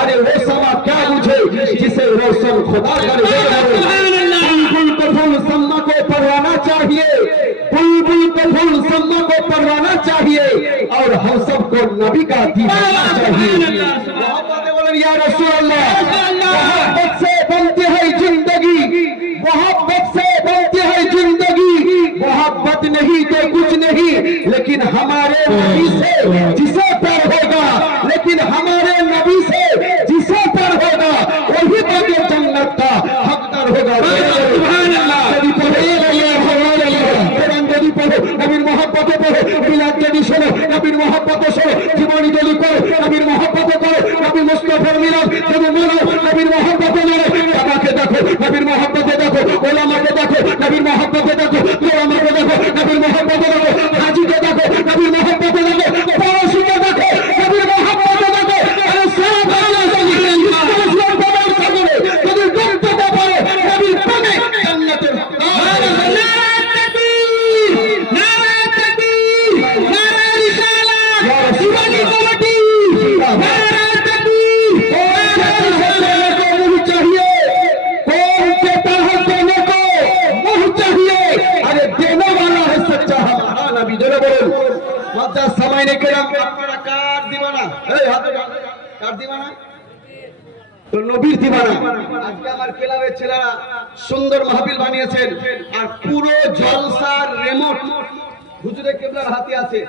अरे वो समा क्या मुझे जिसे रोशन खुदा करे। बुलबुल को फूल सम्मा को परवाना चाहिए, बुलबुल को फूल सम्मा को परवाना चाहिए और हम सबको नबी का दीवाना चाहिए। मोहब्बत बोले या रसूल अल्लाह। मोहब्बत से बनती है जिंदगी, मोहब्बत से बनती है जिंदगी, मोहब्बत नहीं तो कुछ नहीं। लेकिन हमारे नबी से जिसे प्यार होगा, लेकिन हमारे नबी से जिसे प्यार होगा वही बगे जन्नत का हकदार होगा। নবীর মহব্বতে পড়ো, মিলাদ যদি শোনো নবীর মহব্বতে শোনো, জীবনী যদি করো নবীর মহব্বতে করো, নবী মুস্তাফার মিলাদ যদি মানো নবীর মহব্বতে মানো। বাবাকে দেখো নবীর মহব্বতে দেখো, ওলামাকে দেখো নবীর মহব্বতে দেখো, ওলামাকে দেখো নবীর মহব্বতে দেখো, হাজীকে দেখো নবীর মহব্বতে দেখো, পড়োশিকে দেখো নবীর মহব্বতে দেখো। আরে সব ভালো যদি ইসলাম বাবার সাগরে যদি ডুবতে পারো নবীর প্রেমে জান্নাতের समय नहीं करा कार दीवाना कार दीवाना तो নবীর দিবানা। আজকে আমার ক্লাবের ছেলেরা সুন্দর মাহফিল বানিয়েছেন আর পুরো জলসার রিমোট হুজুরে কিবলার হাতে আছে।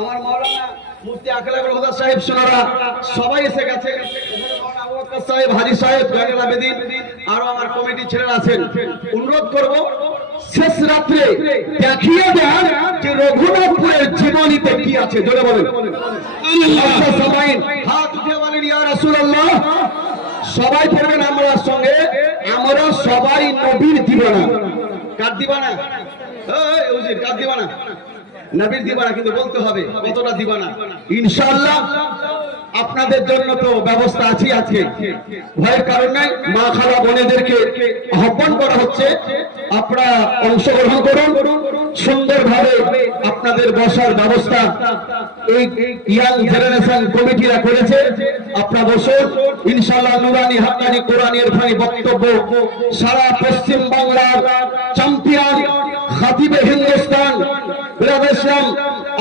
আমার মাওলানা মুফতি আকরাম রহমান সাহেব সোনারা সবাই এসে গেছে, মাওলানা আবু বকর সাহেব, হাজী সাহেব, জয়নুল আবেদিন আর আমার কমিটি ছেলেরা আছেন। অনুরোধ করব শেষ রাত্রে দেখিয়ে দেন যে রঘুনাথপুরের জীবনীতে কি আছে। জোরে বলেন আল্লাহ। সবাই হাত উঠে বলেন ইয়া রাসূলুল্লাহ। সবাই পড়বেন আমার সঙ্গে, আমরা সবাই নবীর দিবানা। কার দিবানা? এই হুজুর কার দিবানা? নবীর দিবানা। কিন্তু বলতে হবে কতটা দিবানা। ইনশাআল্লাহ আপনাদের জন্য তো ব্যবস্থা আছে আজকে, ভয়ের কারণ নাই। মা খালা বোনেদেরকে আহ্বান করা হচ্ছে, আপনারা অংশগ্রহণ করুন। সুন্দরভাবে আপনাদের বসার ব্যবস্থা এই ইয়াং জেনারেশন কমিটিরা করেছে। আপনারা বসুন ইনশাআল্লাহ। নুরানি হাক্কানি কোরআনি ইরফানি বক্তব্য সারা পশ্চিম বাংলার চ্যাম্পিয়ন খাতিবে হিন্দুস্তান ব্রাদার্স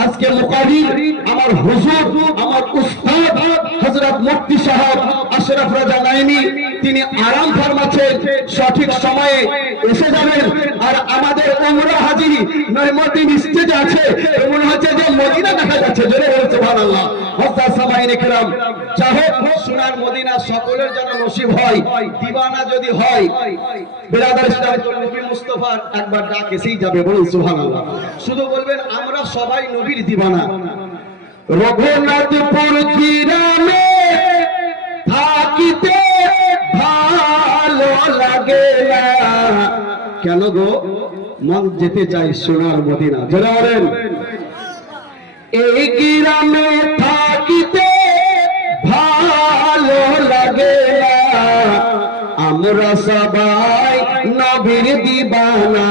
আজকে মুকাবিল আমার হুজুর আমার উস্তাদ হযরত মুফতি সাহেব আশরাফ রাজা নাইমি, তিনি আরাম ফরমাচ্ছেন, সঠিক সময়ে এসে যাবেন। আর আমাদের উমরা হাজী নয়মতিন স্টেজে আছে, মনে হচ্ছে যে মদিনা দেখা যাচ্ছে। জোরে বলুন সুবহানাল্লাহ। হযরত সামাইনে কেরাম চাহে সোনার মদিনা সকলের যেন নসিব হয়। দিবানা যদি হয় ব্রাদার ইসলাম নবী মুস্তাফার একবার ডাক এসেই যাবে। বলুন সুবহানাল্লাহ। শুধু বলবেন আমরা সবাই নবীর দিবানা। রঘুনাথপুর গ্রামে থাকিতে ভালো লাগে না, কেন গো মন যেতে চাই সোনার মদিনা। যারা বলেন এই গ্রামে থাকিতে ভালো লাগে না, আমরা সবাই নবীর দিবানা।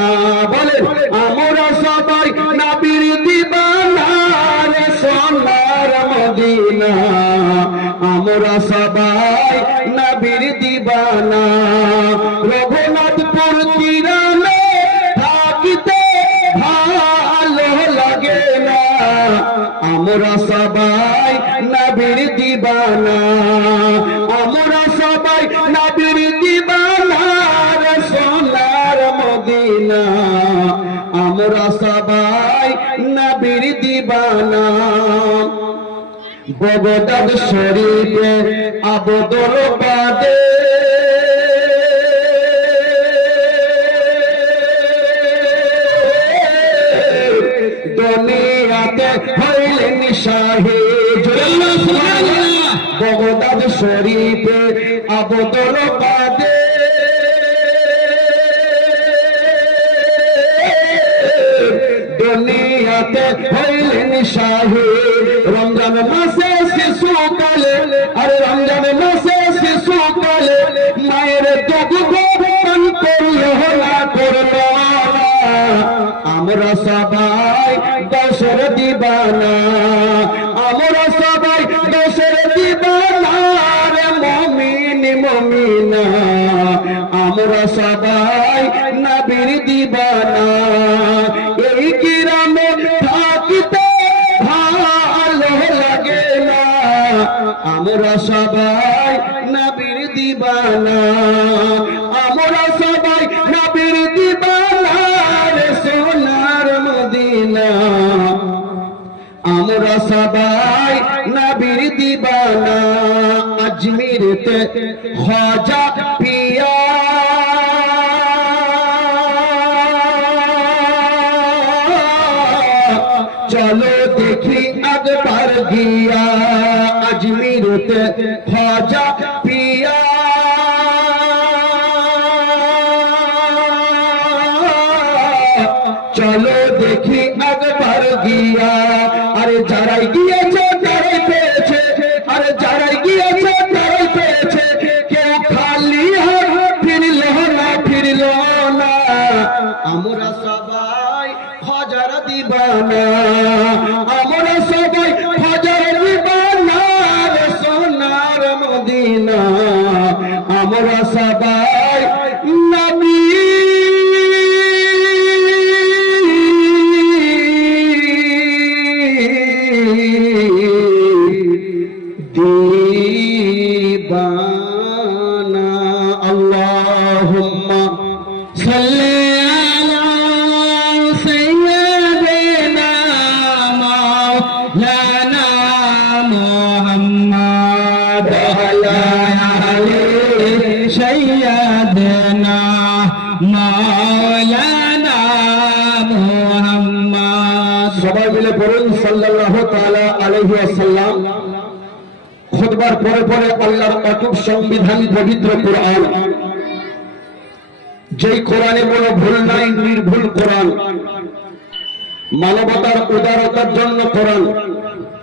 বলেন আমরা সবাই নবীর দিবানা রে সোনার মদিনা, আমরা সবাই নবীর দিবানা। রঘুনাথপুর গ্রামে থাকিতে ভালো লাগে না, আমরা সবাই নবীর দিবানা, আমরা সবাই নবীর দিবানা রে সোনার মদিনা, আমরা সবাই নবীর দিবানা। বগদাদ শরীফে আবদুল বাদে দুনিয়াতে হইলেন শাহিদ। বগদাদ শরীফে আবদুল বাদে দুনিয়াতে হইলেন শাহিদ। রমজান মাসে শিশুকালে, আরে রমজান মাসে শিশুকালে মায়ের দুধ পান করলো না করলো না, আমরা সবাই দশের দিবানা, আমরা সবাই দশের দিবানা রে সবাই নবীর দিবানা, আমরা সবাই নবীর দিবানা রে সোনার মদিনা, আমরা সবাই নবীর দিবানা। আজমিরতে খাজা পিয়া চলো দেখি একবার গিয়া, আজমিরতে খাজা পিয়া চলো দেখি একবার গিয়া। আরে যারাই গিয়েছে তারাই পেয়েছে, আরে যারাই গিয়েছে তারাই পেয়েছে, কেউ খালি হাত ফিরল না, ফিরল না। আমরা সবাই হাজার দিবানা, আমরা সবাই হাজার দিবানা রে সোনার মদিনা, আমরা সবাই নবী দিবানা। আল্লাহুম্মা সাল্লি আলা সাইয়্যিদিনা মাওলানা মুহাম্মদ ওয়া আলি সাইয়্যিদিনা মাওলানা মুহাম্মদ। সবাই মিলে পড়ুন সাল্লাল্লাহু তাআলা আলাইহি ওয়াসাল্লাম। খুতবার পরে পরে আল্লাহর অটুট সংবিধান পবিত্র কোরআন, যেই কোরআনে কোনো ভুল নাই, নির্ভুল কোরআন, মানবতার উদারতার জন্য কোরআন,